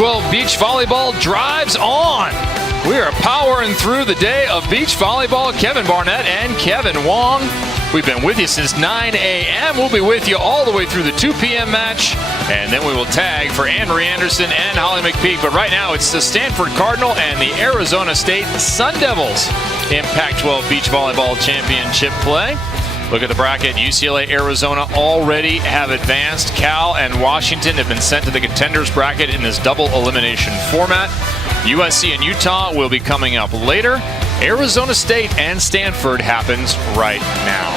Pac-12 beach volleyball drives on. We are powering through the day of beach volleyball. Kevin Barnett and Kevin Wong. We've been with you since 9 a.m. We'll be with you all the way through the 2 p.m. match. And then we will tag for Anne-Marie Anderson and Holly McPeak. But right now, it's the Stanford Cardinal and the Arizona State Sun Devils in Pac-12 beach volleyball championship play. Look at the bracket. UCLA, Arizona already have advanced. Cal and Washington have been sent to the contenders bracket in this double elimination format. USC and Utah will be coming up later. Arizona State and Stanford happens right now.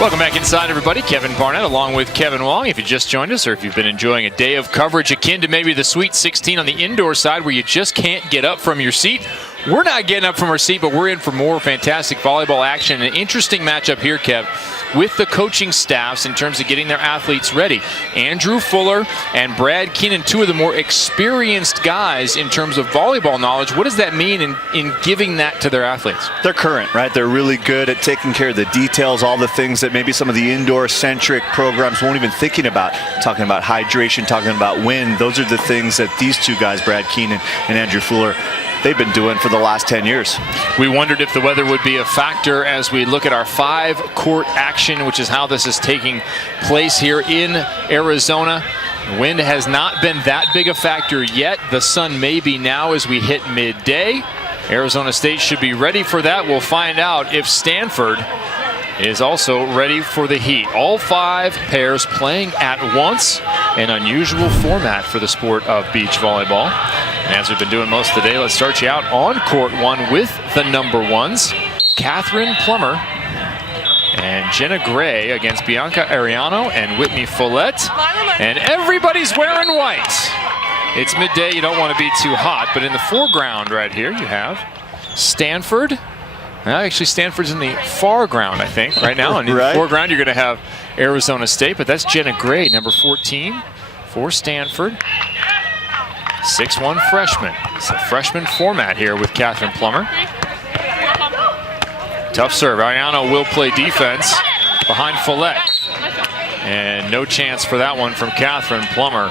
Welcome back inside, everybody. Kevin Barnett along with Kevin Wong. If you just joined us or if you've been enjoying a day of coverage akin to maybe the Sweet 16 on the indoor side where you just can't get up from your seat, we're not getting up from our seat, but we're in for more fantastic volleyball action. An interesting matchup here, Kev, with the coaching staffs in terms of getting their athletes ready. Andrew Fuller and Brad Keenan, two of the more experienced guys in terms of volleyball knowledge. What does that mean in giving that to their athletes? They're current, right? They're really good at taking care of the details, all the things that maybe some of the indoor-centric programs won't even thinking about. Talking about hydration, talking about wind. Those are the things that these two guys, Brad Keenan and Andrew Fuller, they've been doing for the last 10 years. We wondered if the weather would be a factor as we look at our 5-court action, which is how this is taking place here in Arizona. The wind has not been that big a factor yet. The sun may be now as we hit midday. Arizona State should be ready for that. We'll find out if Stanford is also ready for the heat. All 5 pairs playing at once, an unusual format for the sport of beach volleyball. And as we've been doing most of the day, let's start you out on court 1 with the number 1s. Catherine Plummer and Jenna Gray against Bianca Ariano and Whitney Follett. And everybody's wearing white. It's midday, you don't want to be too hot, but in the foreground right here you have Stanford. Actually, Stanford's in the far ground, I think, right now. And in the foreground, you're going to have Arizona State, but that's Jenna Gray, number 14 for Stanford. 6'1" freshman. It's a freshman format here with Catherine Plummer. Tough serve. Ariano will play defense behind Follett. And no chance for that one from Catherine Plummer.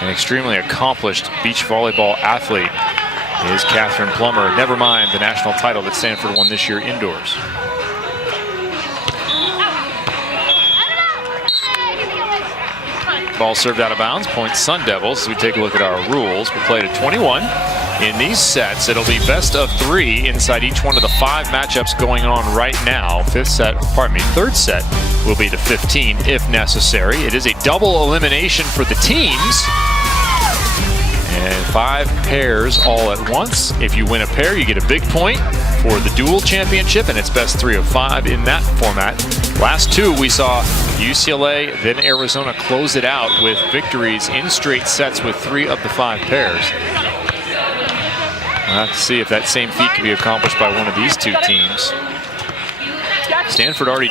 An extremely accomplished beach volleyball athlete is Catherine Plummer. Never mind the national title that Stanford won this year indoors. Ball served out of bounds, point Sun Devils. As we take a look at our rules, we played at 21 in these sets. It'll be best of 3 inside each one of the 5 matchups going on right now. Third set will be to 15 if necessary. It is a double elimination for the teams. And 5 pairs all at once. If you win a pair, you get a big point for the dual championship, and it's best 3 of 5 in that format. Last 2, we saw UCLA, then Arizona close it out with victories in straight sets with 3 of the 5 pairs. We'll have to see if that same feat can be accomplished by one of these 2 teams. Stanford already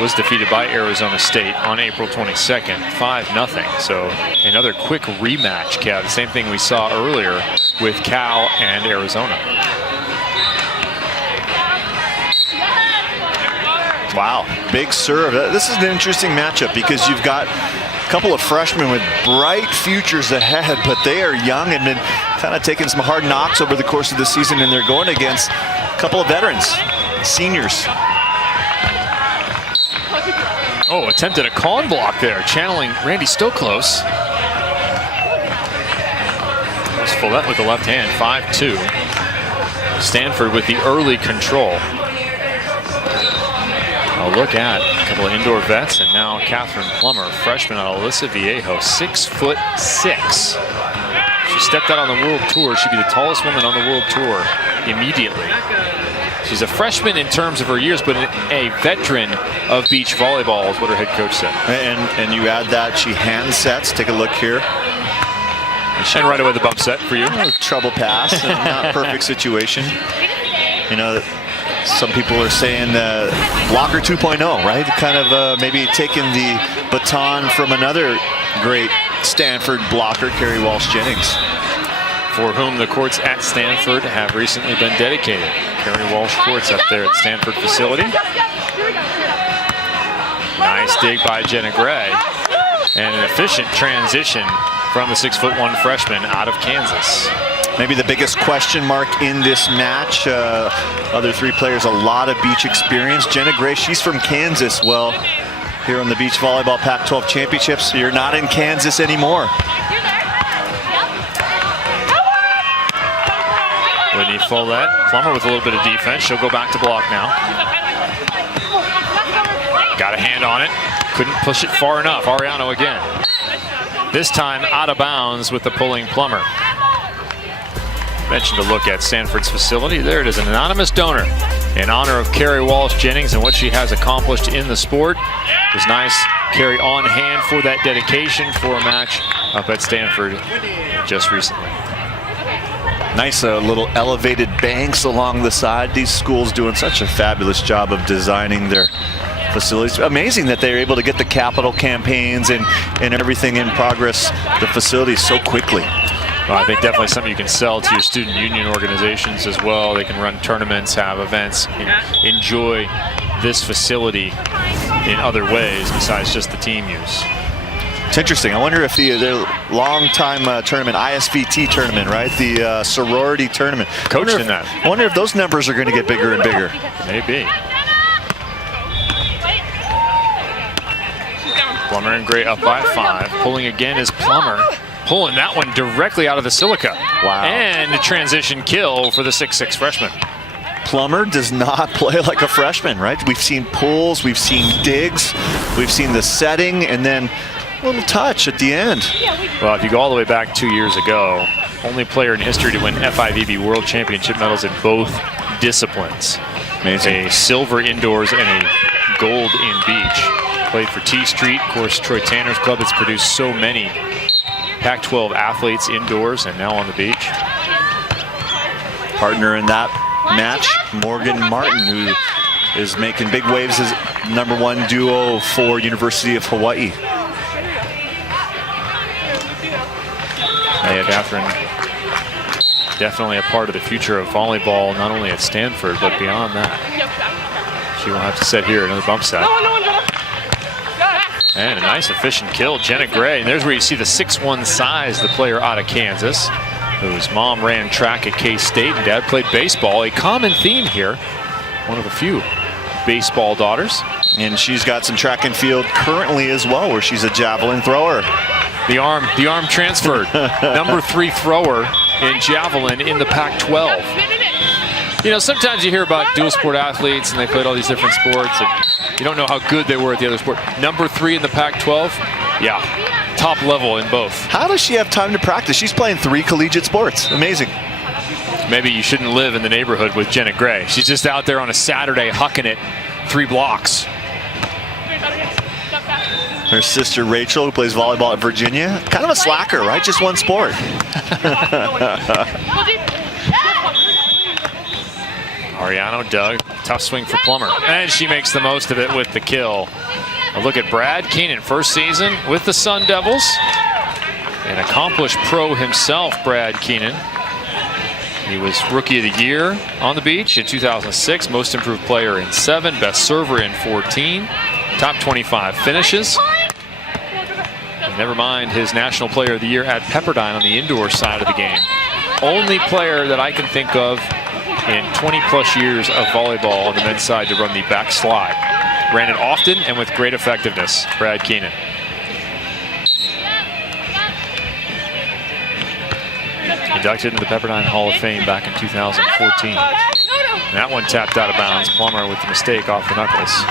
was defeated by Arizona State on April 22nd, 5-0. So another quick rematch, Kev. The same thing we saw earlier with Cal and Arizona. Wow, big serve. This is an interesting matchup because you've got a couple of freshmen with bright futures ahead, but they are young and been kind of taking some hard knocks over the course of the season, and they're going against a couple of veterans, seniors. Oh, attempted a con block there, channeling Randy Stoklos. There's Follett with the left hand, 5-2. Stanford with the early control. A look at a couple of indoor vets, and now Catherine Plummer, freshman out of Alyssa Viejo, 6'6". She stepped out on the World Tour. She'd be the tallest woman on the World Tour immediately. She's a freshman in terms of her years, but a veteran of beach volleyball is what her head coach said. And you add that, she hand sets. Take a look here. And right away the bump set for you. Trouble pass, not perfect situation. You know, some people are saying blocker 2.0, right? Kind of maybe taking the baton from another great Stanford blocker, Carrie Walsh-Jennings, for whom the courts at Stanford have recently been dedicated. Carrie Walsh courts up there at Stanford facility. Nice dig by Jenna Gray. And an efficient transition from the 6'1" freshman out of Kansas. Maybe the biggest question mark in this match. Other three players, a lot of beach experience. Jenna Gray, she's from Kansas. Well, here on the Beach Volleyball Pac-12 Championships, you're not in Kansas anymore. Whitney Follett, Plummer with a little bit of defense. She'll go back to block now. Got a hand on it. Couldn't push it far enough. Ariano again. This time out of bounds with the pulling Plummer. Mentioned to look at Stanford's facility. There it is, an anonymous donor in honor of Carrie Walsh Jennings and what she has accomplished in the sport. It was nice, Carrie on hand for that dedication for a match up at Stanford just recently. Nice little elevated banks along the side. These schools doing such a fabulous job of designing their facilities. Amazing that they're able to get the capital campaigns and everything in progress, the facilities, so quickly. Well, I think definitely something you can sell to your student union organizations as well. They can run tournaments, have events, enjoy this facility in other ways besides just the team use. It's interesting. I wonder if the long-time tournament, ISVT tournament, right? The sorority tournament. Coached in that. I wonder if those numbers are going to get bigger and bigger. Maybe. Plummer and Gray up by 5. Pulling again is Plummer. Pulling that one directly out of the silica. Wow. And a transition kill for the 6'6" freshman. Plummer does not play like a freshman, right? We've seen pulls, we've seen digs, we've seen the setting, and then a little touch at the end. Well, if you go all the way back 2 years ago, only player in history to win FIVB World Championship medals in both disciplines. Amazing. A silver indoors and a gold in beach. Played for T Street, of course, Troy Tanner's club that's produced so many Pac-12 athletes indoors and now on the beach. Partner in that match, Morgan Martin, who is making big waves as #1 duo for University of Hawaii. Maya Catherine, definitely a part of the future of volleyball, not only at Stanford, but beyond that. She will have to set here, another bump set. And a nice efficient kill, Jenna Gray. And there's where you see the 6'1" size, the player out of Kansas, whose mom ran track at K-State and dad played baseball. A common theme here, one of a few baseball daughters. And she's got some track and field currently as well, where she's a javelin thrower. The arm transferred. #3 thrower in javelin in the Pac-12. You know, sometimes you hear about dual sport athletes and they played all these different sports and you don't know how good they were at the other sport. #3 in the Pac-12, yeah, top level in both. How does she have time to practice? She's playing 3 collegiate sports. Amazing. Maybe you shouldn't live in the neighborhood with Jenna Gray. She's just out there on a Saturday hucking it 3 blocks. Her sister Rachel, who plays volleyball at Virginia, kind of a slacker, right? Just one sport. Ariano dug, tough swing for Plummer. And she makes the most of it with the kill. A look at Brad Keenan, first season with the Sun Devils. An accomplished pro himself, Brad Keenan. He was Rookie of the Year on the beach in 2006, Most Improved Player in 7, Best Server in 14, Top 25 finishes. And never mind his National Player of the Year at Pepperdine on the indoor side of the game. Only player that I can think of in 20-plus years of volleyball on the men's side to run the back slide. Ran it often and with great effectiveness, Brad Keenan. Inducted into the Pepperdine Hall of Fame back in 2014. And that one tapped out of bounds. Plummer with the mistake off the knuckles.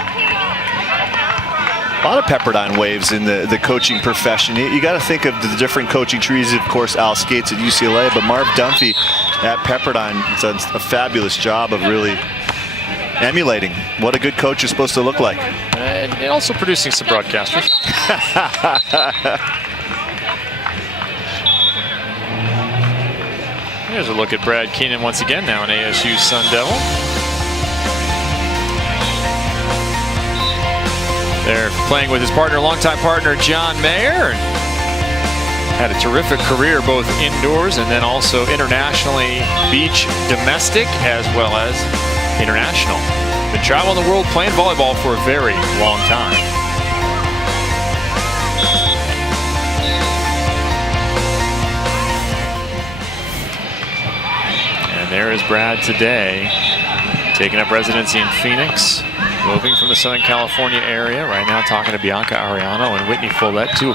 A lot of Pepperdine waves in the coaching profession. You got to think of the different coaching trees. Of course, Al Skates at UCLA, but Marv Dunphy at Pepperdine does a fabulous job of really emulating what a good coach is supposed to look like. And also producing some broadcasters. Here's a look at Brad Keenan once again, now an ASU Sun Devil. They're playing with his partner, longtime partner, John Mayer. Had a terrific career both indoors and then also internationally, beach, domestic, as well as international. Been traveling the world playing volleyball for a very long time. there is Brad today, taking up residency in Phoenix, moving from the Southern California area. Right now talking to Bianca Ariano and Whitney Follett, two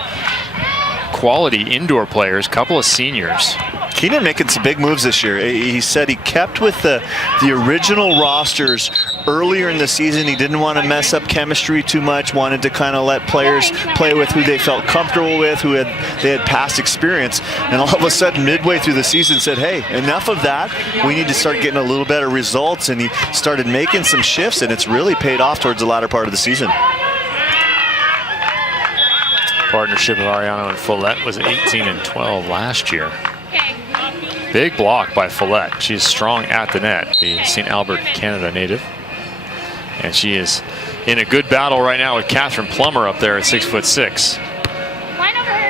quality indoor players, couple of seniors. Keenan making some big moves this year. He said he kept with the original rosters earlier in the season. He didn't want to mess up chemistry too much, wanted to kind of let players play with who they felt comfortable with, they had past experience. And all of a sudden, midway through the season, said, hey, enough of that. We need to start getting a little better results. And he started making some shifts, and it's really paid off towards the latter part of the season. Partnership of Ariano and Follett was 18 and 12 last year. Big block by Follett. She's strong at the net, the St. Albert, Canada native. And she is in a good battle right now with Catherine Plummer up there at 6'6".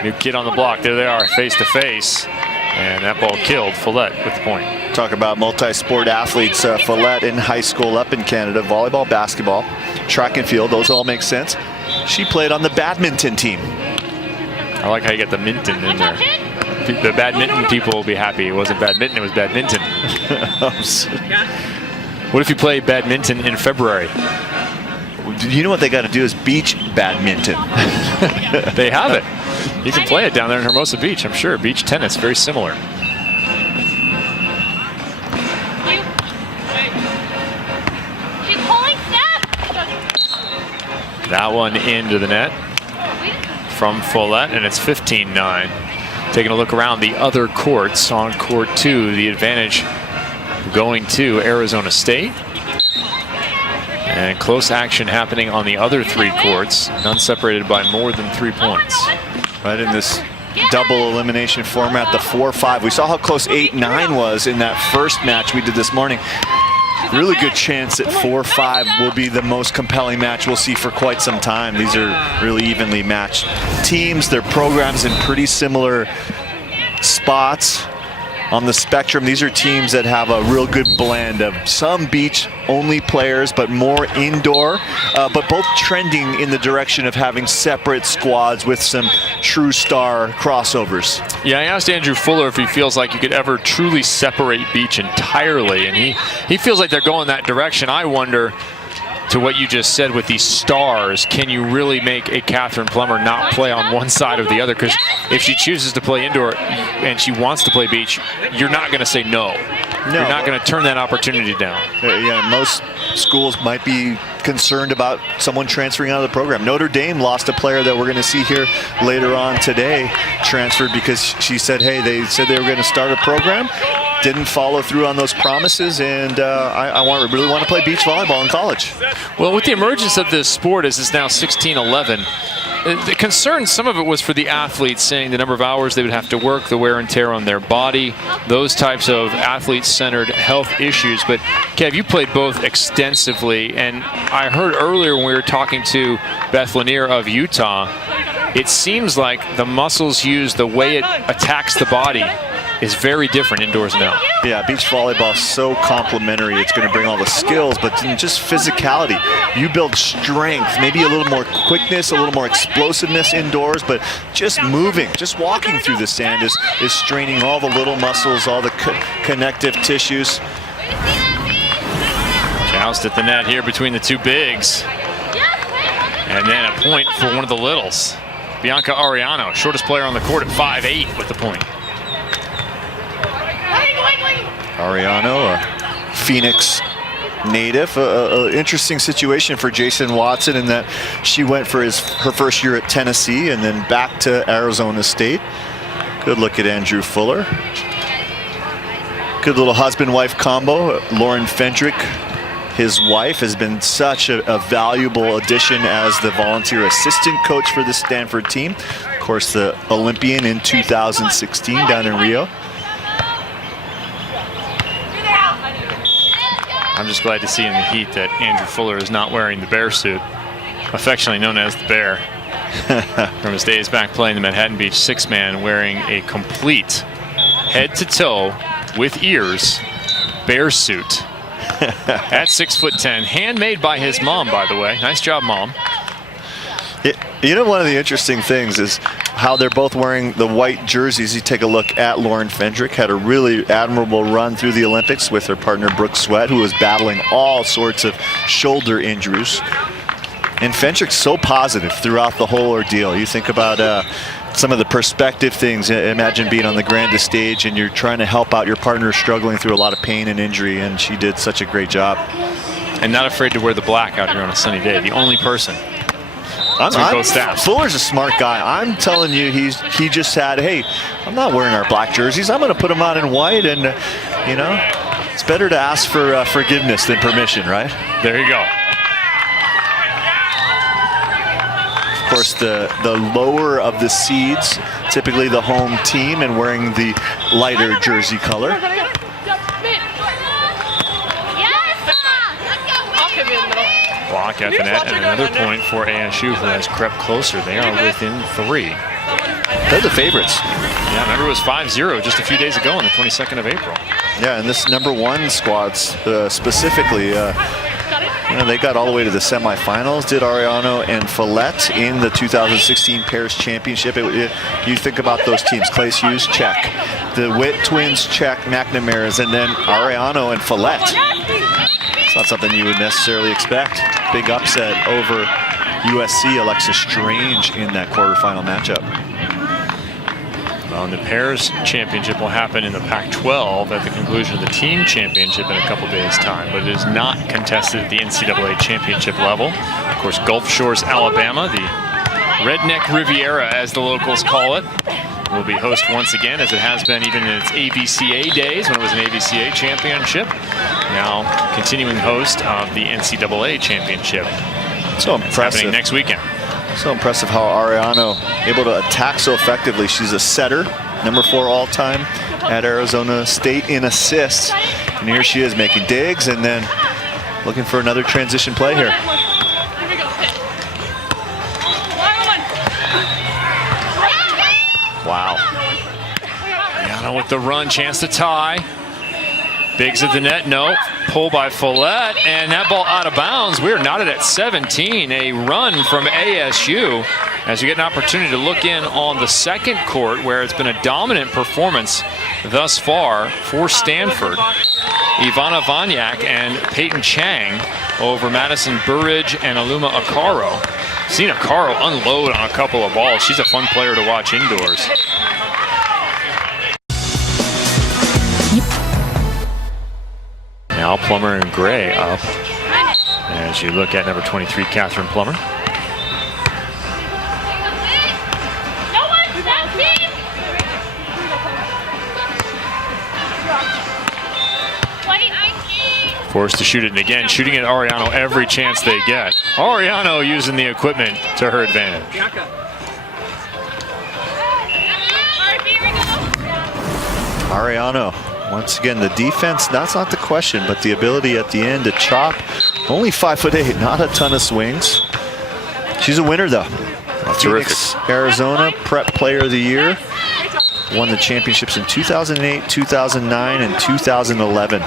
New kid on the block. There they are, face to face. And that ball killed. Follett with the point. Talk about multi-sport athletes. Follett in high school up in Canada, volleyball, basketball, track and field. Those all make sense. She played on the badminton team. I like how you get the minton in there. The badminton people will be happy. It wasn't badminton, it was badminton. What if you play badminton in February? You know what they got to do is beach badminton. They have it. You can play it down there in Hermosa Beach, I'm sure. Beach tennis, very similar. That one into the net from Follett, and it's 15-9. Taking a look around the other courts. On court 2, the advantage going to Arizona State. And close action happening on the other 3 courts, none separated by more than 3 points. Right in this double elimination format, the 4-5. We saw how close 8-9 was in that first match we did this morning. Really good chance that 4-5 will be the most compelling match we'll see for quite some time. These are really evenly matched teams. Their programs in pretty similar spots on the spectrum. These are teams that have a real good blend of some beach-only players, but more indoor, but both trending in the direction of having separate squads with some true star crossovers. Yeah, I asked Andrew Fuller if he feels like you could ever truly separate beach entirely, and he feels like they're going that direction. I wonder, to what you just said with these stars, can you really make a Catherine Plummer not play on one side or the other? Because if she chooses to play indoor and she wants to play beach, you're not going to say no. You're not going to turn that opportunity down. Yeah, most schools might be concerned about someone transferring out of the program. Notre Dame lost a player that we're going to see here later on today, transferred because she said, hey, they said they were going to start a program, didn't follow through on those promises, and I really want to play beach volleyball in college. Well, with the emergence of this sport, as it's now 16-11, the concern, some of it was for the athletes, saying the number of hours they would have to work, the wear and tear on their body, those types of athlete-centered health issues. But Kev, you played both extensively, and I heard earlier when we were talking to Beth Lanier of Utah, it seems like the muscles used, the way it attacks the body, is very different indoors now. Yeah, beach volleyball is so complementary. It's going to bring all the skills, but just physicality. You build strength, maybe a little more quickness, a little more explosiveness indoors, but just moving, just walking through the sand is straining all the little muscles, all the connective tissues. Joust at the net here between the two bigs. And then a point for one of the littles. Bianca Ariano, shortest player on the court at 5'8" with the point. Ariano, a Phoenix native. Interesting situation for Jason Watson in that she went for her first year at Tennessee and then back to Arizona State. Good look at Andrew Fuller. Good little husband-wife combo. Lauren Fendrick, his wife, has been such a valuable addition as the volunteer assistant coach for the Stanford team. Of course, the Olympian in 2016 down in Rio. I'm just glad to see in the heat that Andrew Fuller is not wearing the bear suit, affectionately known as the Bear. From his days back playing the Manhattan Beach six-man, wearing a complete head-to-toe with ears bear suit at 6'10", handmade by his mom, by the way. Nice job, Mom. You know, one of the interesting things is how they're both wearing the white jerseys. You take a look at Lauren Fendrick, had a really admirable run through the Olympics with her partner Brooke Sweat, who was battling all sorts of shoulder injuries. And Fendrick's so positive throughout the whole ordeal. You think about some of the perspective things. Imagine being on the grandest stage and you're trying to help out your partner struggling through a lot of pain and injury, and she did such a great job. And not afraid to wear the black out here on a sunny day. The only person. Fuller's a smart guy. I'm telling you, he just had, hey, I'm not wearing our black jerseys. I'm going to put them on in white, and you know, it's better to ask for forgiveness than permission, right? There you go. Of course, the lower of the seeds, typically the home team, and wearing the lighter jersey color. Block at the net, and another point for ASU, who has crept closer. They are within 3. They're the favorites. Yeah, remember it was 5-0 just a few days ago on the 22nd of April. Yeah, and this #1 squad specifically, you know, they got all the way to the semifinals. Did Ariano and Follett in the 2016 Pairs Championship. You think about those teams: Clace Hughes, check. The Witt twins, check. McNamara's, and then Ariano and Follett. It's not something you would necessarily expect. Big upset over USC. Alexis Strange in that quarterfinal matchup. Well, the Pairs Championship will happen in the Pac12 at the conclusion of the Team Championship in a couple days' time, but it is not contested at the NCAA Championship level. Of course, Gulf Shores, Alabama, the Redneck Riviera, as the locals call it, will be host once again, as it has been even in its ABCA days when it was an ABCA championship. Now continuing host of the NCAA championship. So impressive. It's happening next weekend. So impressive how Ariano able to attack so effectively. She's a setter, #4 all-time at Arizona State in assists. And here she is making digs and then looking for another transition play here. Wow. Ariano with the run, chance to tie. Biggs at the net, no. Pull by Follett, and that ball out of bounds. We're knotted at 17. A run from ASU as you get an opportunity to look in on the second court, where it's been a dominant performance thus far for Stanford. Ivana Vanyak and Peyton Chang over Madison Burridge and Aluma Akaro. Seen Akaro unload on a couple of balls. She's a fun player to watch indoors. Now Plummer and Gray up as you look at #23, Catherine Plummer. Forced to shoot it, and again, shooting at Ariano every chance they get. Ariano using the equipment to her advantage. Ariano, once again, the defense, that's not the question, but the ability at the end to chop. Only 5'8", not a ton of swings. She's a winner, though. Phoenix, Arizona Prep Player of the Year. Won the championships in 2008, 2009, and 2011.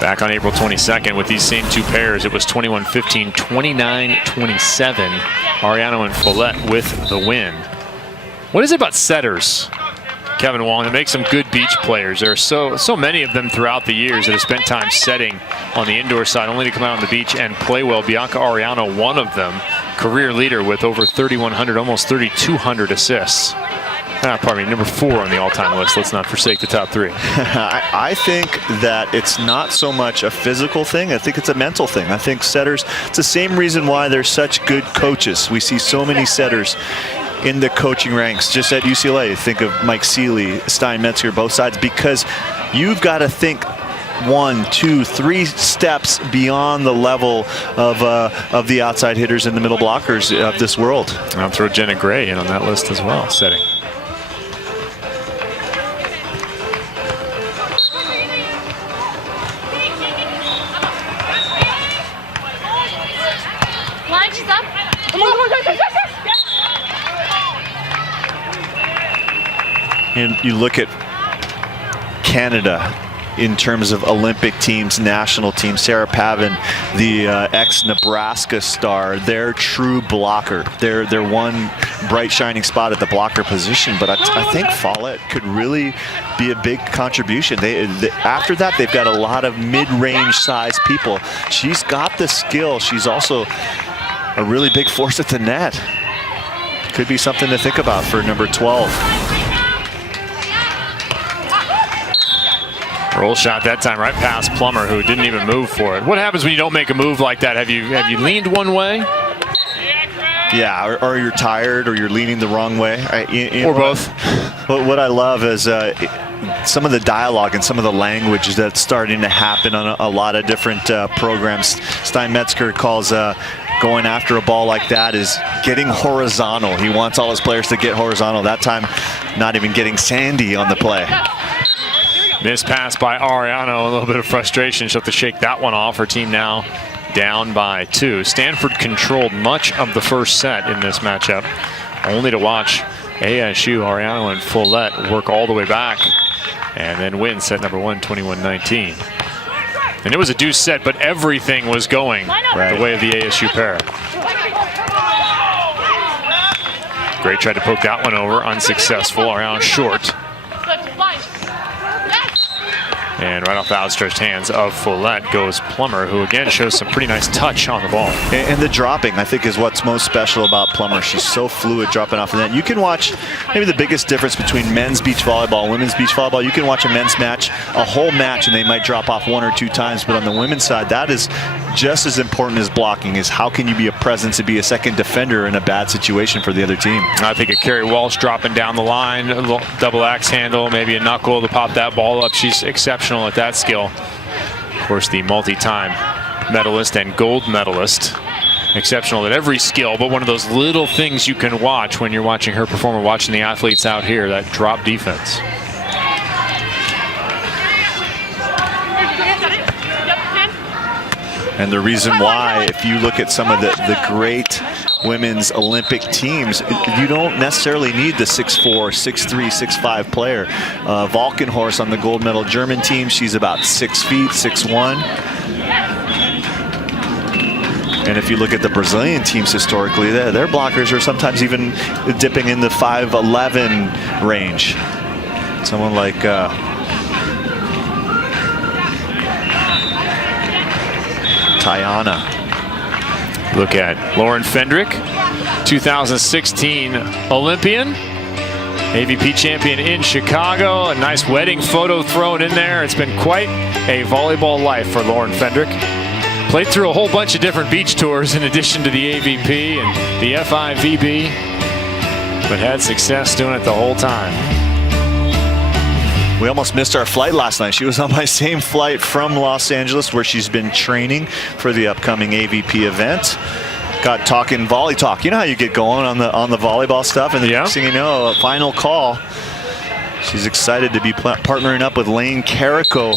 Back on April 22nd with these same two pairs, it was 21-15, 29-27. Ariano and Follett with the win. What is it about setters, Kevin Wong, that makes them good beach players? There are so many of them throughout the years that have spent time setting on the indoor side, only to come out on the beach and play well. Bianca Ariano, one of them, career leader with over 3,100, almost 3,200 assists. Pardon me, #4 on the all-time list. Let's not forsake the top 3. I think that it's not so much a physical thing. I think it's a mental thing. I think setters, it's the same reason why they're such good coaches. We see so many setters in the coaching ranks. Just at UCLA, think of Mike Seeley, Stein Metzger, both sides, because you've got to think 1, 2, 3 steps beyond the level of the outside hitters and the middle blockers of this world. I'll throw Jenna Gray in on that list as well, setting. And you look at Canada, in terms of Olympic teams, national teams. Sarah Pavin, the ex-Nebraska star, their true blocker. They're one bright shining spot at the blocker position, but I think Follett could really be a big contribution. After that, they've got a lot of mid-range size people. She's got the skill. She's also a really big force at the net. Could be something to think about for number 12. Roll shot that time right past Plummer, who didn't even move for it. What happens when you don't make a move like that? Have you leaned one way? Yeah, or you're tired, or you're leaning the wrong way. Or both. But what I love is some of the dialogue and some of the language that's starting to happen on a lot of different programs. Steinmetzger calls going after a ball like that is getting horizontal. He wants all his players to get horizontal. That time, not even getting Sandy on the play. Missed pass by Ariano, a little bit of frustration. She'll have to shake that one off. Her team now down by 2. Stanford controlled much of the first set in this matchup, only to watch ASU, Ariano, and Follett work all the way back and then win set number 1, 21-19. And it was a deuce set, but everything was going the way of the ASU pair. Gray tried to poke that one over, unsuccessful. Ariano short. And right off the outstretched hands of Follett goes Plummer, who again shows some pretty nice touch on the ball. And the dropping, I think, is what's most special about Plummer. She's so fluid dropping off the net. You can watch maybe the biggest difference between men's beach volleyball and women's beach volleyball. You can watch a men's match, a whole match, and they might drop off 1 or 2 times. But on the women's side, that is just as important as blocking, is how can you be a presence to be a second defender in a bad situation for the other team. I think a Carrie Walsh dropping down the line, a little double axe handle, maybe a knuckle to pop that ball up. She's exceptional at that skill. Of course, the multi-time medalist and gold medalist. Exceptional at every skill, but one of those little things you can watch when you're watching her perform or watching the athletes out here, that drop defense. And the reason why, if you look at some of the great women's Olympic teams, you don't necessarily need the 6'4", 6'3", 6'5" player. Valkenhorst on the gold medal German team, she's about 6 feet, 6'1". And if you look at the Brazilian teams historically, their blockers are sometimes even dipping in the 5'11" range. Someone like Tayana. Look at Lauren Fendrick, 2016 Olympian, AVP champion in Chicago. A nice wedding photo thrown in there. It's been quite a volleyball life for Lauren Fendrick. Played through a whole bunch of different beach tours in addition to the AVP and the FIVB, but had success doing it the whole time. We almost missed our flight last night. She was on my same flight from Los Angeles, where she's been training for the upcoming AVP event. Got talking volley talk. You know how you get going on the volleyball stuff, and the next thing you know, a final call. She's excited to be partnering up with Lane Carrico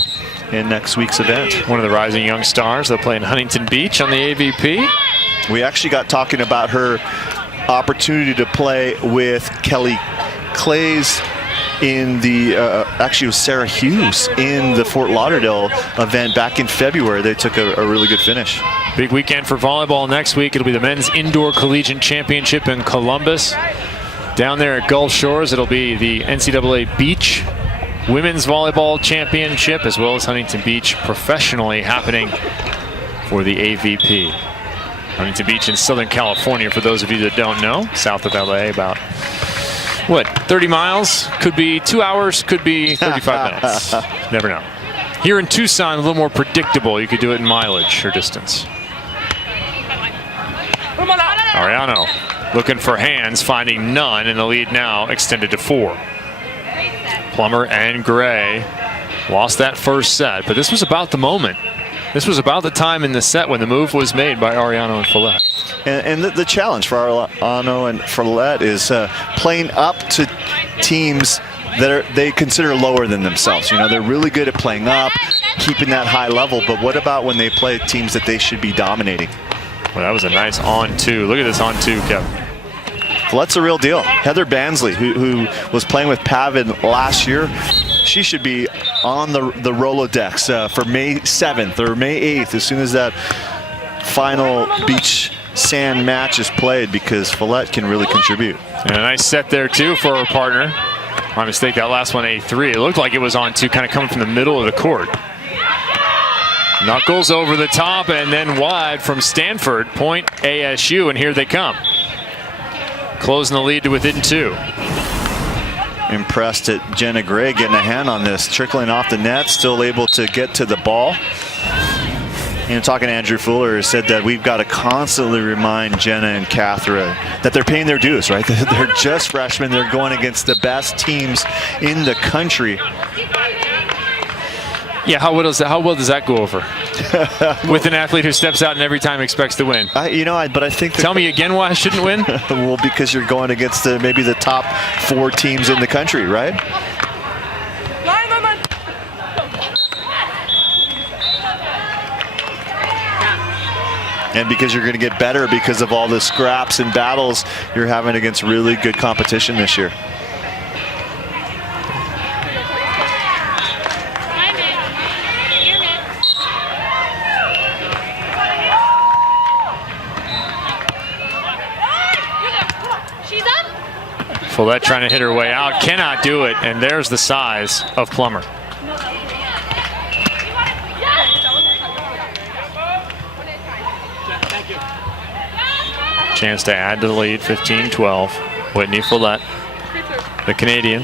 in next week's event. One of the rising young stars. They'll play in Huntington Beach on the AVP. We actually got talking about her opportunity to play with Kelly Clays in the, actually it was Sarah Hughes in the Fort Lauderdale event back in February. They took a really good finish. Big weekend for volleyball next week. It'll be the Men's Indoor Collegiate Championship in Columbus. Down there at Gulf Shores, it'll be the NCAA Beach Women's Volleyball Championship, as well as Huntington Beach professionally happening for the AVP. Huntington Beach in Southern California, for those of you that don't know, south of LA, about what, 30 miles? Could be 2 hours, could be 35 minutes. Never know. Here in Tucson, a little more predictable. You could do it in mileage or distance. Ariano looking for hands, finding none, and the lead now extended to 4. Plummer and Gray lost that first set, but this was about the moment. This was about the time in the set when the move was made by Ariano and Follett. And the challenge for Ariano and Follett is playing up to teams that they consider lower than themselves. You know, they're really good at playing up, keeping that high level, but what about when they play teams that they should be dominating? Well, that was a nice on-2. Look at this on-2, Kevin. Follett's a real deal. Heather Bansley, who was playing with Pavin last year, she should be on the Rolodex for May 7th or May 8th as soon as that final beach sand match is played, because Follett can really contribute. And a nice set there too for her partner. My mistake, that last one A3. It looked like it was on two, kind of coming from the middle of the court. Knuckles over the top and then wide from Stanford. Point ASU, and here they come. Closing the lead to within 2. Impressed at Jenna Gray getting a hand on this, trickling off the net, still able to get to the ball. Talking to Andrew Fuller, said that we've got to constantly remind Jenna and Catherine that they're paying their dues, right? They're just freshmen. They're going against the best teams in the country. Yeah, how well does that go over? With an athlete who steps out and every time expects to win. But I think... Tell me again why I shouldn't win? Well, because you're going against maybe the top 4 teams in the country, right? And because you're going to get better because of all the scraps and battles you're having against really good competition this year. Follett trying to hit her way out, cannot do it, and there's the size of Plummer. Chance to add to the lead, 15-12. Whitney Follett, the Canadian.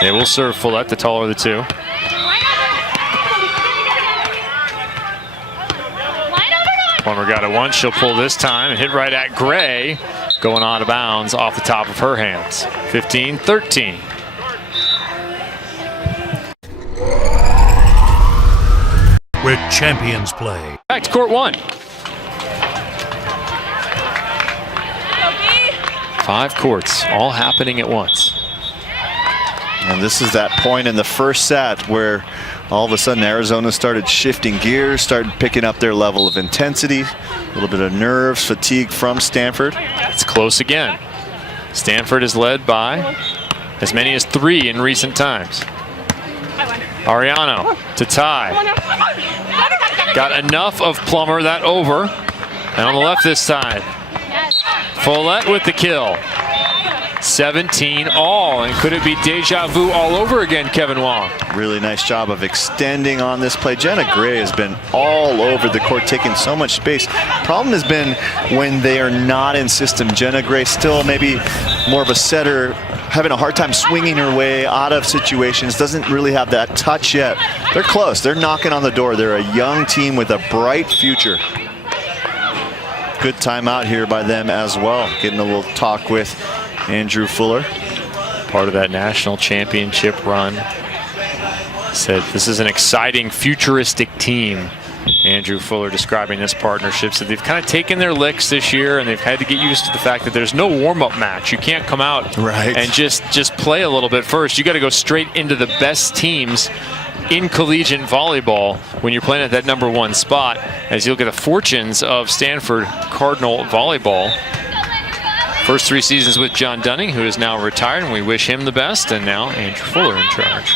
They will serve Follett, the taller of the two. Plummer got it once, she'll pull this time and hit right at Gray, going out of bounds off the top of her hands. 15-13. Where champions play. Back to court 1. 5 courts, all happening at once. And this is that point in the first set where all of a sudden Arizona started shifting gears, started picking up their level of intensity, a little bit of nerves, fatigue from Stanford. It's close again. Stanford is led by as many as 3 in recent times. Ariano to tie. Got enough of Plummer, that over. And on the left this side, Follett with the kill. 17 all, and could it be deja vu all over again, Kevin Wong? Really nice job of extending on this play. Jenna Gray has been all over the court, taking so much space. Problem has been when they are not in system. Jenna Gray still maybe more of a setter, having a hard time swinging her way out of situations, doesn't really have that touch yet. They're close, they're knocking on the door. They're a young team with a bright future. Good timeout here by them as well. Getting a little talk with Andrew Fuller. Part of that national championship run. Said this is an exciting, futuristic team. Andrew Fuller describing this partnership. So they've kind of taken their licks this year, and they've had to get used to the fact that there's no warm-up match. You can't come out and just play a little bit first. You got to go straight into the best teams in collegiate volleyball when you're playing at that #1 spot, as you look at the fortunes of Stanford Cardinal volleyball. First 3 seasons with John Dunning, who is now retired, and we wish him the best, and now Andrew Fuller in charge.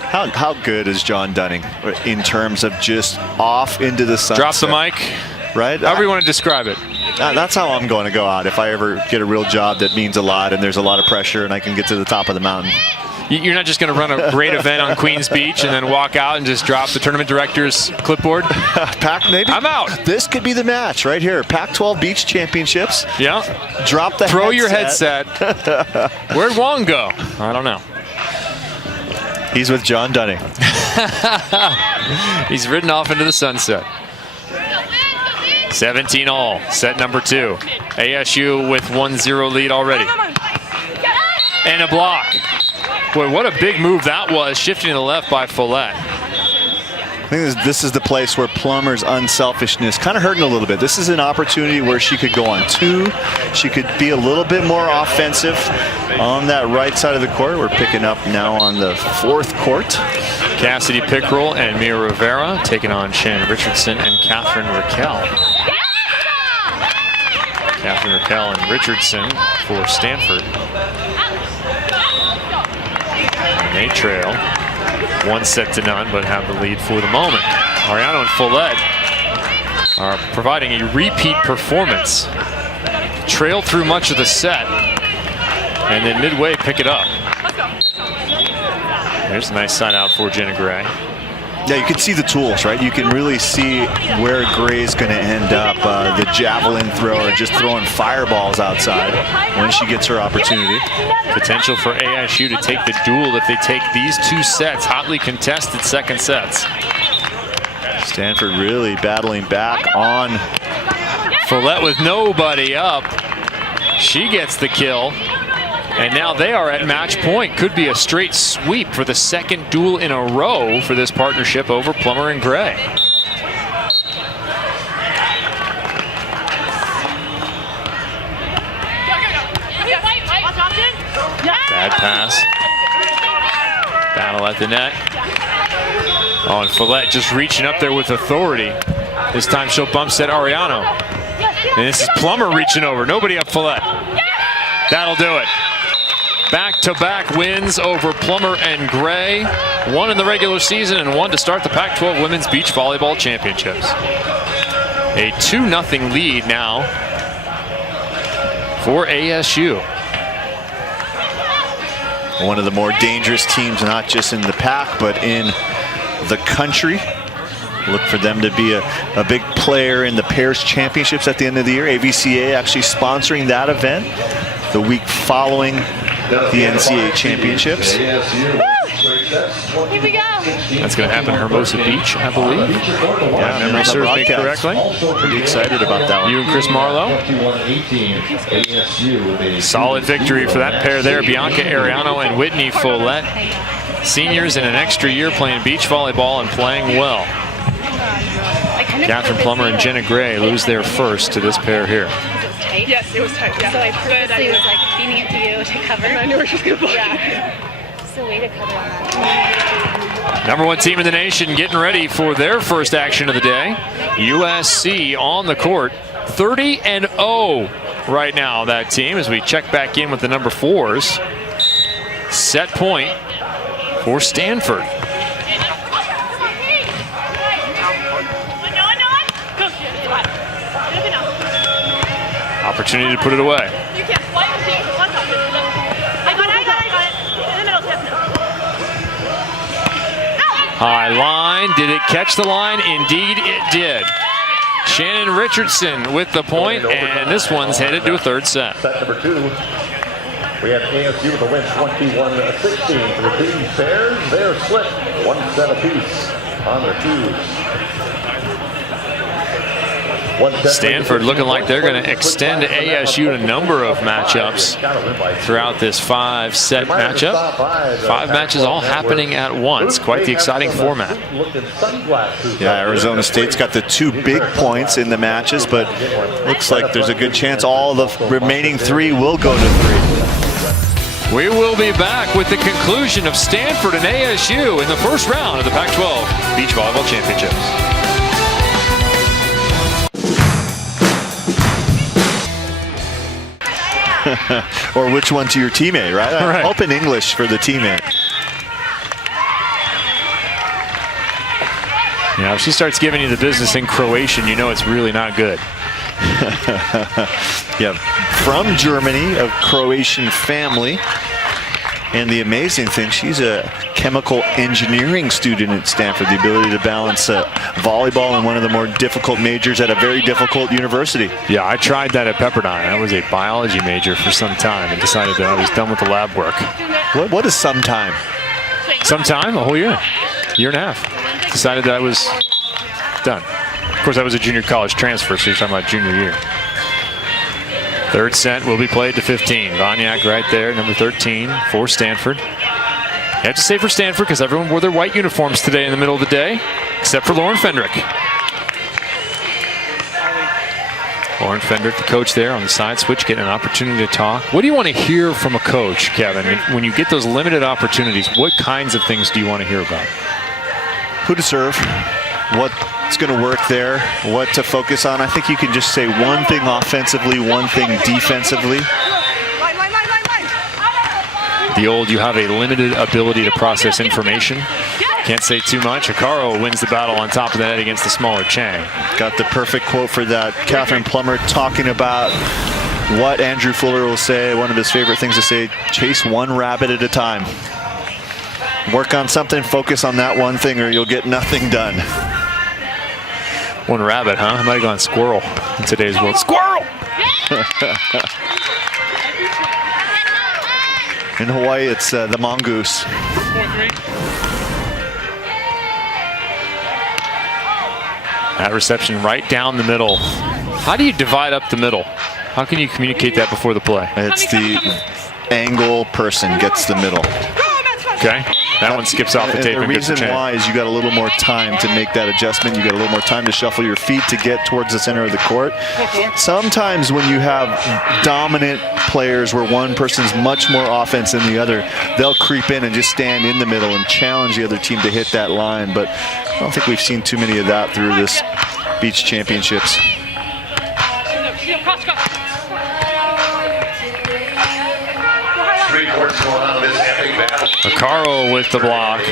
How good is John Dunning in terms of just off into the sunset? Drop the mic. Right? However you want to describe it. That's how I'm going to go out if I ever get a real job that means a lot and there's a lot of pressure and I can get to the top of the mountain. You're not just going to run a great event on Queens Beach and then walk out and just drop the tournament director's clipboard? Maybe. I'm out. This could be the match right here. Pac-12 Beach Championships. Yeah. Drop the Throw headset. your headset. Where'd Wong go? I don't know. He's with John Dunning. He's ridden off into the sunset. 17 all, set #2. ASU with 1-0 lead already. And a block. Boy, what a big move that was, shifting to the left by Follett. I think this is the place where Plummer's unselfishness kind of hurting a little bit. This is an opportunity where she could go on 2. She could be a little bit more offensive on that right side of the court. We're picking up now on the 4th court. Cassidy Pickrell and Mia Rivera taking on Shannon Richardson and Catherine Raquel. Catherine Raquel and Richardson for Stanford. And they trail 1-0, but have the lead for the moment. Ariano and Follett are providing a repeat performance. Trail through much of the set, and then midway pick it up. There's a nice side out for Jenna Gray. Yeah, you can see the tools, right? You can really see where Gray's going to end up. The javelin thrower just throwing fireballs outside when she gets her opportunity. Potential for ASU to take the duel if they take these two sets, hotly contested second sets. Stanford really battling back on. Follett with nobody up. She gets the kill. And now they are at match point. Could be a straight sweep for the second duel in a row for this partnership over Plummer and Gray. Bad pass. Battle at the net. Oh, and Follett just reaching up there with authority. This time she'll bump set Ariano. And this is Plummer reaching over. Nobody up Follett. That'll do it. Back-to-back wins over Plummer and Gray. One in the regular season and one to start the Pac-12 Women's Beach Volleyball Championships. A 2-0 lead now for ASU. One of the more dangerous teams, not just in the PAC, but in the country. Look for them to be a big player in the pairs championships at the end of the year. AVCA actually sponsoring that event the week following the NCAA championships. Here we go. That's going to happen at Hermosa Beach, I believe. Yeah, memory serves me correctly. Pretty excited about that one. You and Chris Marlowe. Solid victory for that pair there. Bianca Ariano and Whitney Follett. Seniors in an extra year playing beach volleyball and playing well. Catherine Plummer and Jenna Gray lose their first to this pair here. Yes, it was tight. Yeah. So I purposely was like feeding it to you to cover. And I knew she was going to block. Yeah. It's the way to cover on that. Number one team in the nation getting ready for their first action of the day. USC on the court. 30-0 right now, that team, as we check back in with the number 4s. Set point for Stanford. Opportunity to put it away. High line. Did it catch the line? Indeed it did. Shannon Richardson with the point, and this one's headed to a third set. Set number 2. We have ASU with a win 21-16 for the team pairs. They're split 1 set apiece on their twos. Stanford looking like they're going to extend ASU a number of matchups throughout this 5-set matchup. 5 matches all happening at once. Quite the exciting format. Yeah, Arizona State's got the 2 big points in the matches, but looks like there's a good chance all the remaining 3 will go to 3. We will be back with the conclusion of Stanford and ASU in the first round of the Pac-12 Beach Volleyball Championships. Or which one to your teammate, right? Right. Open English for the teammate. Yeah, if she starts giving you the business in Croatian, you know it's really not good. Yeah, from Germany, a Croatian family. And the amazing thing, she's a chemical engineering student at Stanford. The ability to balance volleyball in one of the more difficult majors at a very difficult university. Yeah, I tried that at Pepperdine. I was a biology major for some time and decided that I was done with the lab work. What is some time? Some time? A whole year. Year and a half. Decided that I was done. Of course, I was a junior college transfer, so you're talking about junior year. Third set will be played to 15. Vonyak right there, number 13 for Stanford. You have to say for Stanford because everyone wore their white uniforms today in the middle of the day, except for Lauren Fendrick. Lauren Fendrick, the coach there on the side switch, getting an opportunity to talk. What do you want to hear from a coach, Kevin? When you get those limited opportunities, what kinds of things do you want to hear about? Who to serve, what what's going to work there, what to focus on. I think you can just say one thing offensively, one thing defensively. The old, you have a limited ability to process information. Can't say too much. Hikaru wins the battle on top of the net against the smaller Chang. Got the perfect quote for that. Catherine Plummer talking about what Andrew Fuller will say. One of his favorite things to say, chase one rabbit at a time. Work on something, focus on that one thing, or you'll get nothing done. One rabbit, huh? I might have gone squirrel in today's world. Squirrel! In Hawaii, it's the mongoose. That reception right down the middle. How do you divide up the middle? How can you communicate that before the play? It's the angle person gets the middle. Okay, that one skips off the tape. And the reason why is you got a little more time to make that adjustment. You got a little more time to shuffle your feet to get towards the center of the court. Sometimes when you have dominant players where one person's much more offense than the other, they'll creep in and just stand in the middle and challenge the other team to hit that line. But I don't think we've seen too many of that through this Beach Championships. Hikaru with the block.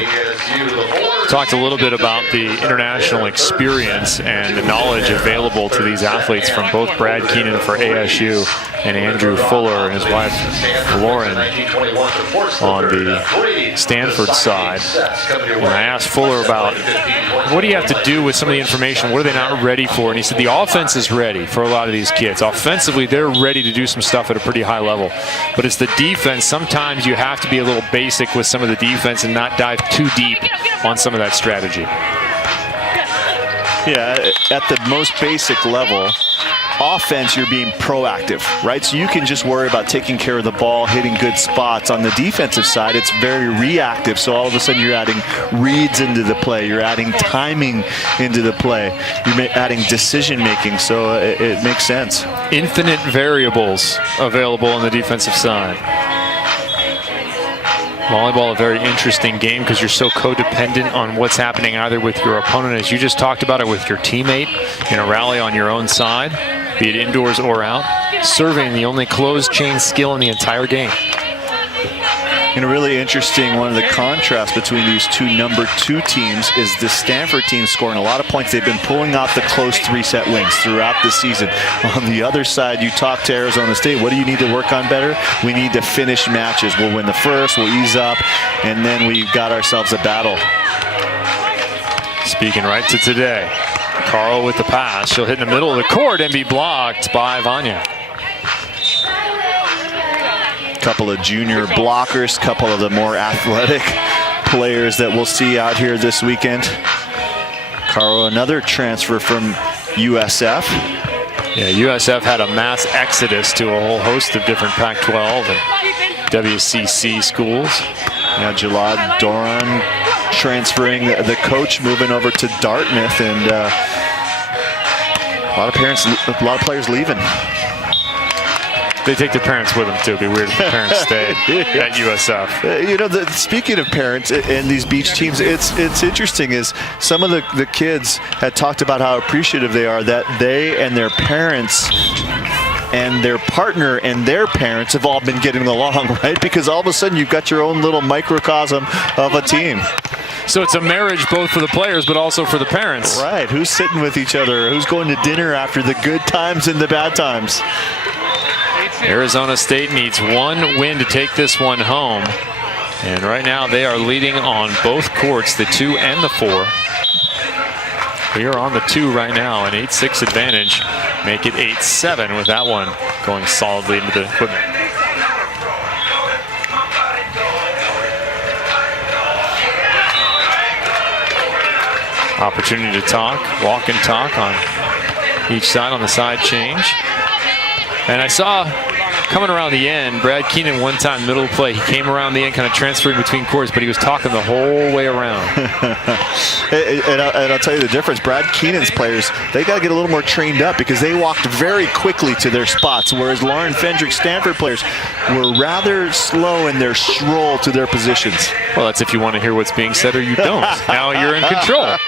Talked a little bit about the international experience and the knowledge available to these athletes from both Brad Keenan for ASU and Andrew Fuller and his wife Lauren on the Stanford side. And I asked Fuller about what do you have to do with some of the information? What are they not ready for? And he said the offense is ready for a lot of these kids. Offensively, they're ready to do some stuff at a pretty high level. But it's the defense. Sometimes you have to be a little basic with some of the defense and not dive too deep on some of that strategy. Yeah, at the most basic level, offense, you're being proactive, right? So you can just worry about taking care of the ball, hitting good spots. On the defensive side, it's very reactive. So all of a sudden you're adding reads into the play. You're adding timing into the play. You're adding decision making. So it makes sense. Infinite variables available on the defensive side. Volleyball, a very interesting game because you're so codependent on what's happening either with your opponent, as you just talked about, it with your teammate in a rally on your own side, be it indoors or out. Serving, the only closed chain skill in the entire game. And really interesting, one of the contrasts between these two #2 teams is the Stanford team scoring a lot of points. They've been pulling out the close 3-set wins throughout the season. On the other side, you talk to Arizona State, what do you need to work on better? We need to finish matches. We'll win the first, we'll ease up, and then we've got ourselves a battle. Speaking right to today, Carl with the pass. She'll hit in the middle of the court and be blocked by Vanya. Couple of junior blockers, couple of the more athletic players that we'll see out here this weekend. Caro, another transfer from USF. Yeah, USF had a mass exodus to a whole host of different Pac12 and WCC schools. Yeah, Jalad Doran transferring the coach, moving over to Dartmouth, and a lot of players leaving. They take their parents with them too. It'd be weird if the parents stayed at USF. You know, speaking of parents and these beach teams, it's interesting is some of the kids had talked about how appreciative they are that they and their parents and their partner and their parents have all been getting along, right? Because all of a sudden you've got your own little microcosm of a team. So it's a marriage both for the players but also for the parents. Right. Who's sitting with each other? Who's going to dinner after the good times and the bad times? Arizona State needs one win to take this one home. And right now they are leading on both courts, the 2 and the 4. We are on the 2 right now, an 8-6 advantage. Make it 8-7 with that one going solidly into the equipment. Opportunity to talk, walk and talk on each side on the side change. And I saw coming around the end, Brad Keenan one time middle of play, he came around the end kind of transferring between courts, but he was talking the whole way around. and I'll tell you the difference. Brad Keenan's players, they got to get a little more trained up because they walked very quickly to their spots, whereas Lauren Fendrick Stanford players were rather slow in their stroll to their positions. Well, that's if you want to hear what's being said or you don't. Now you're in control.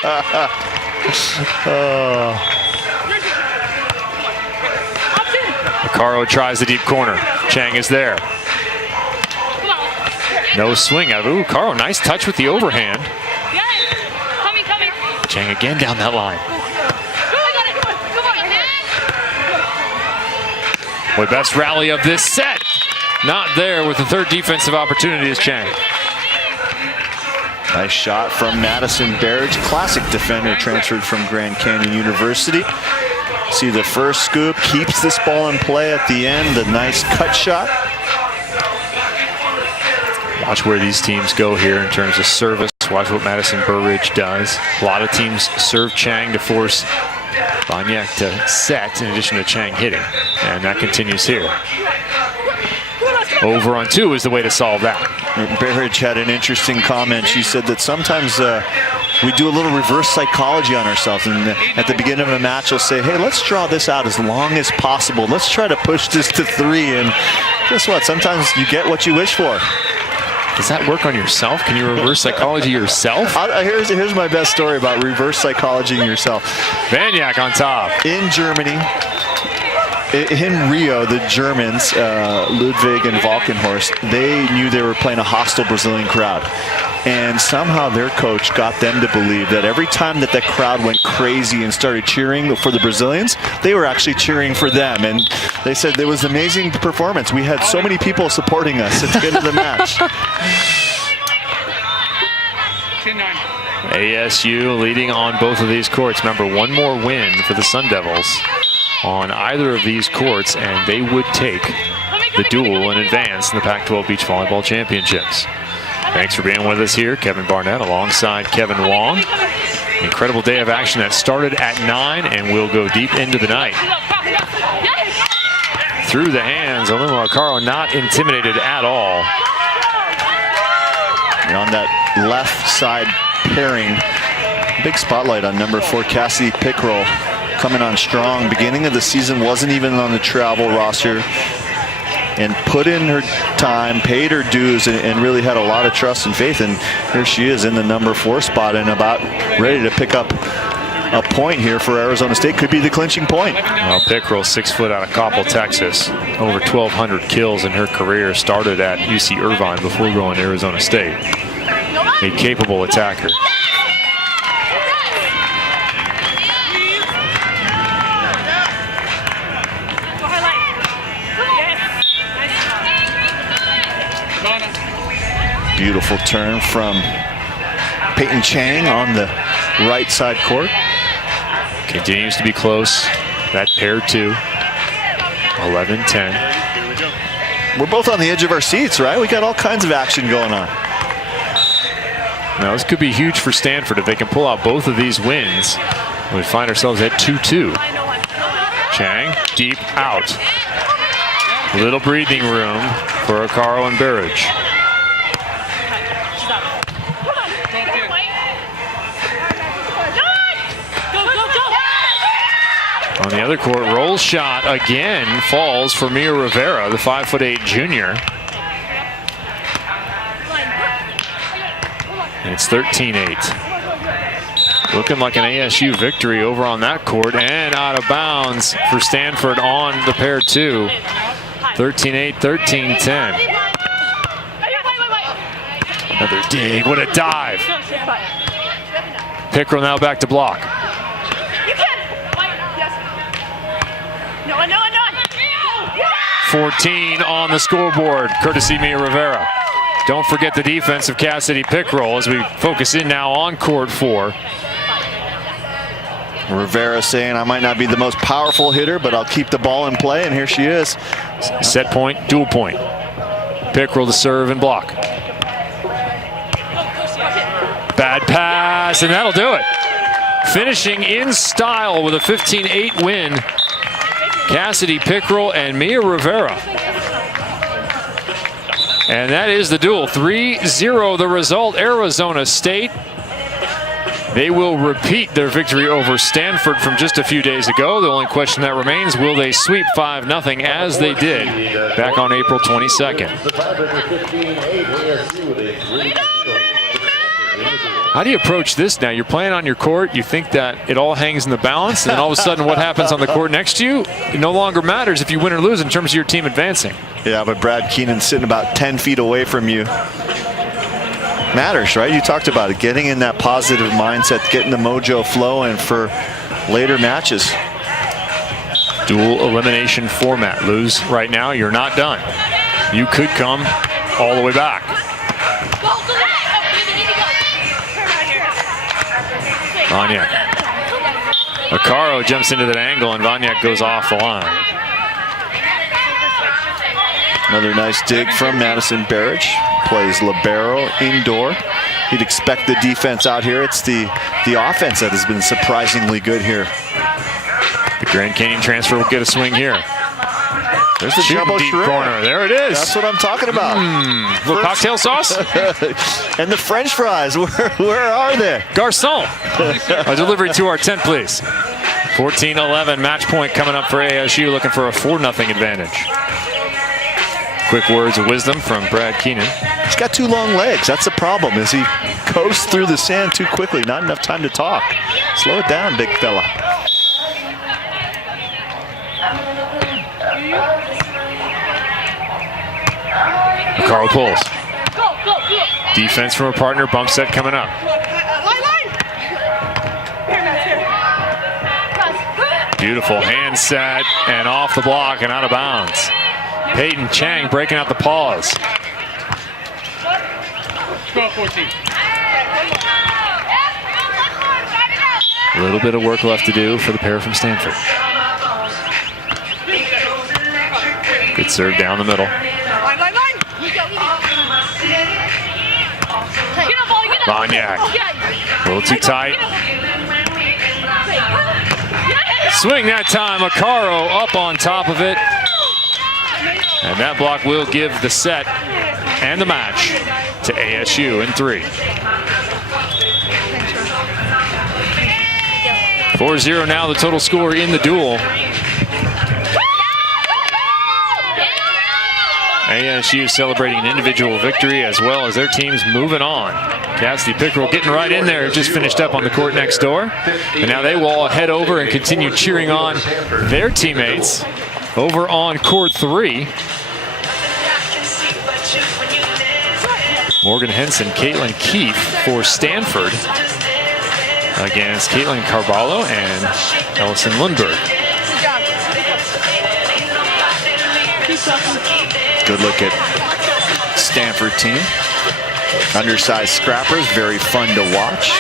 Caro tries the deep corner. Chang is there. No swing out of it. Ooh, Caro, nice touch with the overhand. Chang again down that line. Boy, best rally of this set. Not there with the third defensive opportunity is Chang. Nice shot from Madison Berridge, classic defender, transferred from Grand Canyon University. See the first scoop, keeps this ball in play at the end, a nice cut shot. Watch where these teams go here in terms of service. Watch what Madison Berridge does. A lot of teams serve Chang to force Banyak to set in addition to Chang hitting. And that continues here. Over on 2 is the way to solve that. Berridge had an interesting comment. She said that sometimes we do a little reverse psychology on ourselves, and at the beginning of a match, we'll say, hey, let's draw this out as long as possible. Let's try to push this to 3, and guess what? Sometimes you get what you wish for. Does that work on yourself? Can you reverse psychology yourself? Here's my best story about reverse psychologying yourself. Banyak on top. In Germany, in Rio, the Germans, Ludwig and Valkenhorst, they knew they were playing a hostile Brazilian crowd. And somehow their coach got them to believe that every time that the crowd went crazy and started cheering for the Brazilians, they were actually cheering for them. And they said it was an amazing performance. We had so many people supporting us at the end of the match. ASU leading on both of these courts. Remember, one more win for the Sun Devils on either of these courts, and they would take the duel and advance in the Pac-12 Beach Volleyball Championships. Thanks for being with us here. Kevin Barnett alongside Kevin Wong. Incredible day of action that started at 9 and will go deep into the night. Through the hands, Olumide Caro not intimidated at all. And on that left side pairing, big spotlight on number 4, Cassidy Pickrell, coming on strong. Beginning of the season, wasn't even on the travel roster, and put in her time, paid her dues, and really had a lot of trust and faith. And here she is in the number 4 spot and about ready to pick up a point here for Arizona State. Could be the clinching point. Well, Pickrell, 6 foot out of Coppell, Texas. Over 1,200 kills in her career. Started at UC Irvine before going to Arizona State. A capable attacker. Beautiful turn from Peyton Chang on the right side court. Continues to be close. That pair 2. 11-10. We're both on the edge of our seats, right? We got all kinds of action going on. Now, this could be huge for Stanford if they can pull out both of these wins. We find ourselves at 2-2. Chang, deep out. Little breathing room for Caro and Berridge. On the other court, roll shot again falls for Mia Rivera, the 5'8" junior. And it's 13-8. Looking like an ASU victory over on that court, and out of bounds for Stanford on the pair 2. 13-8, 13-10. Another dig, what a dive. Pickrell now back to block. 14 on the scoreboard, courtesy Mia Rivera. Don't forget the defense of Cassidy Pickrell as we focus in now on court 4. Rivera saying, I might not be the most powerful hitter, but I'll keep the ball in play, and here she is. Set point, dual point. Pickrell to serve and block. Bad pass, and that'll do it. Finishing in style with a 15-8 win, Cassidy Pickrell and Mia Rivera. And that is the duel. 3-0 the result. Arizona State. They will repeat their victory over Stanford from just a few days ago. The only question that remains, will they sweep 5-0 as they did back on April 22nd? How do you approach this now? You're playing on your court. You think that it all hangs in the balance, and then all of a sudden what happens on the court next to you, it no longer matters if you win or lose in terms of your team advancing. Yeah, but Brad Keenan sitting about 10 feet away from you matters, right? You talked about it, getting in that positive mindset, getting the mojo flowing for later matches. Dual elimination format. Lose right now, you're not done. You could come all the way back. Vanyak. Akaro jumps into that angle, and Vanyak goes off the line. Another nice dig from Madison Barrage. Plays libero indoor. You'd expect the defense out here. It's the offense that has been surprisingly good here. The Grand Canyon transfer will get a swing here. There's the jumbo deep shrimp. corner. There it is. That's what I'm talking about. Little cocktail sauce? And the French fries, where are they? Garçon. A delivery to our tent, please. 14-11 match point coming up for ASU, looking for a 4-0 advantage. Quick words of wisdom from Brad Keenan. He's got too long legs. That's the problem, is he coasts through the sand too quickly. Not enough time to talk. Slow it down, big fella. Carl pulls. Defense from a partner, bump set coming up. Beautiful hand set and off the block and out of bounds. Peyton Chang breaking out the paws. A little bit of work left to do for the pair from Stanford. Good serve down the middle. Vanyak. A little too tight. Swing that time. Akaro up on top of it. And that block will give the set and the match to ASU in 3. 4-0 now the total score in the duel. ASU celebrating an individual victory as well as their teams moving on. Cassidy Pickerel getting right in there, just finished up on the court next door. And now they will all head over and continue cheering on their teammates over on court 3. Morgan Henson, Caitlin Keefe for Stanford against Caitlin Carvalho and Ellison Lundberg. Good look at Stanford team. Undersized scrappers, very fun to watch.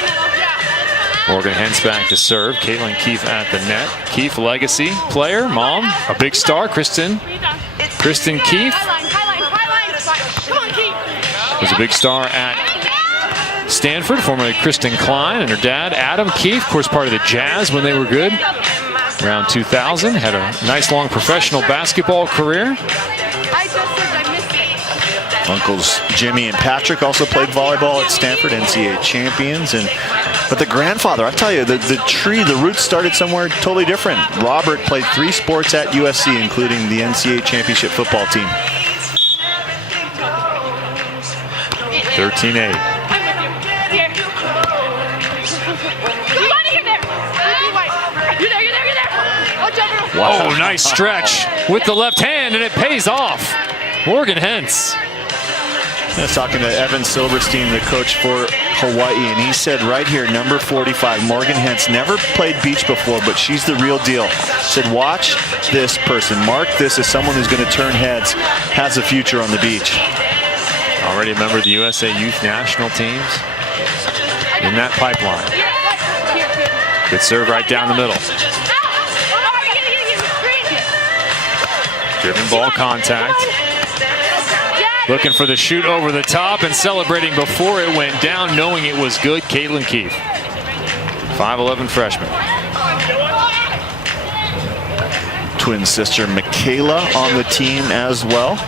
Morgan Hens back to serve. Caitlin Keefe at the net. Keefe legacy player, mom, a big star, Kristen Keefe. Was a big star at Stanford, formerly Kristen Klein, and her dad, Adam Keefe, of course part of the Jazz when they were good. Around 2000, had a nice long professional basketball career. Uncles Jimmy and Patrick also played volleyball at Stanford, NCAA champions. But the grandfather, I tell you, the roots started somewhere totally different. Robert played 3 sports at USC, including the NCAA championship football team. 13-8. Wow, nice stretch with the left hand, and it pays off. Morgan Hens. I was talking to Evan Silverstein, the coach for Hawaii, and he said right here, number 45, Morgan Hens, never played beach before, but she's the real deal. Said, watch this person. Mark this as someone who's going to turn heads, has a future on the beach. Already a member of the USA Youth National teams in that pipeline. Good serve right down the middle. Driven ball contact. Looking for the shoot over the top and celebrating before it went down, knowing it was good. Caitlin Keefe, 5'11" freshman. Twin sister Michaela on the team as well.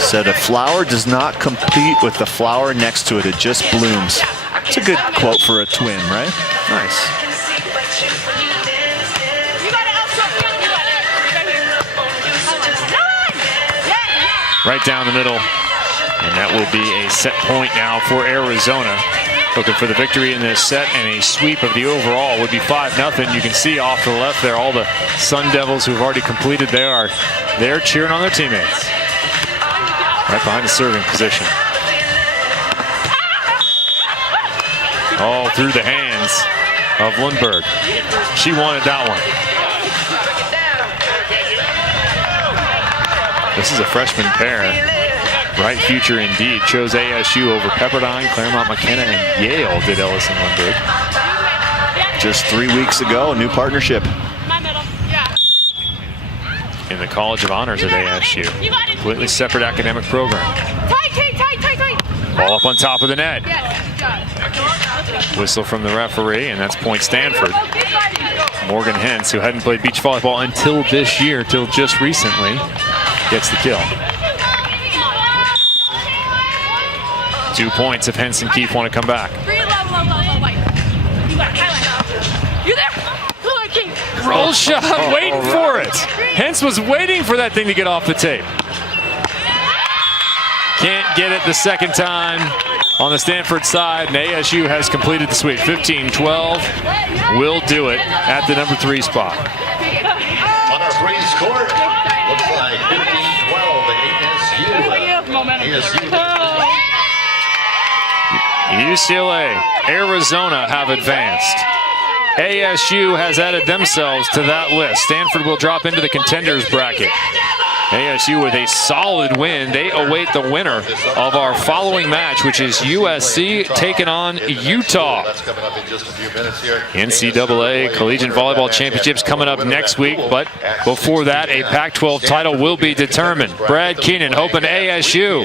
Said a flower does not compete with the flower next to it. It just blooms. It's a good quote for a twin, right? Nice. Right down the middle. And that will be a set point now for Arizona. Looking for the victory in this set, and a sweep of the overall would be 5-0. You can see off to the left there all the Sun Devils who've already completed there cheering on their teammates. Right behind the serving position. All through the hands of Lundberg. She wanted that one. This is a freshman pair. Bright future indeed. Chose ASU over Pepperdine, Claremont McKenna, and Yale did Ellison Lundberg. Just 3 weeks ago, a new partnership. In the College of Honors at ASU. Completely separate academic program. Ball up on top of the net. Whistle from the referee, and that's point Stanford. Morgan Hentz, who hadn't played beach volleyball until this year, till just recently, gets the kill. 2 points if Hentz and Keefe want to come back. Roll shot, waiting for it. Hentz was waiting for that thing to get off the tape. Can't get it the second time on the Stanford side, and ASU has completed the sweep. 15-12 will do it at the number 3 spot. On our threes court, looks like 15-12 UCLA, Arizona have advanced. ASU has added themselves to that list. Stanford will drop into the contenders bracket. ASU with a solid win. They await the winner of our following match, which is USC taking on Utah. NCAA Collegiate Volleyball Championships coming up next week, but before that, a Pac-12 title will be determined. Brad Keenan hoping ASU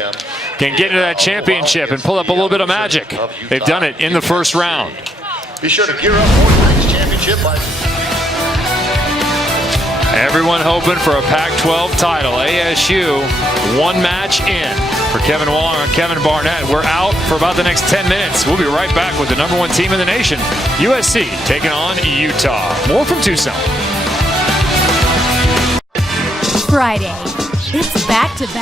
can get into that championship and pull up a little bit of magic. They've done it in the first round. Be sure to gear up for the next championship. Everyone hoping for a Pac-12 title. ASU, one match in. For Kevin Wong and Kevin Barnett, we're out for about the next 10 minutes. We'll be right back with the number 1 team in the nation, USC, taking on Utah. More from Tucson. Friday, it's back-to-back.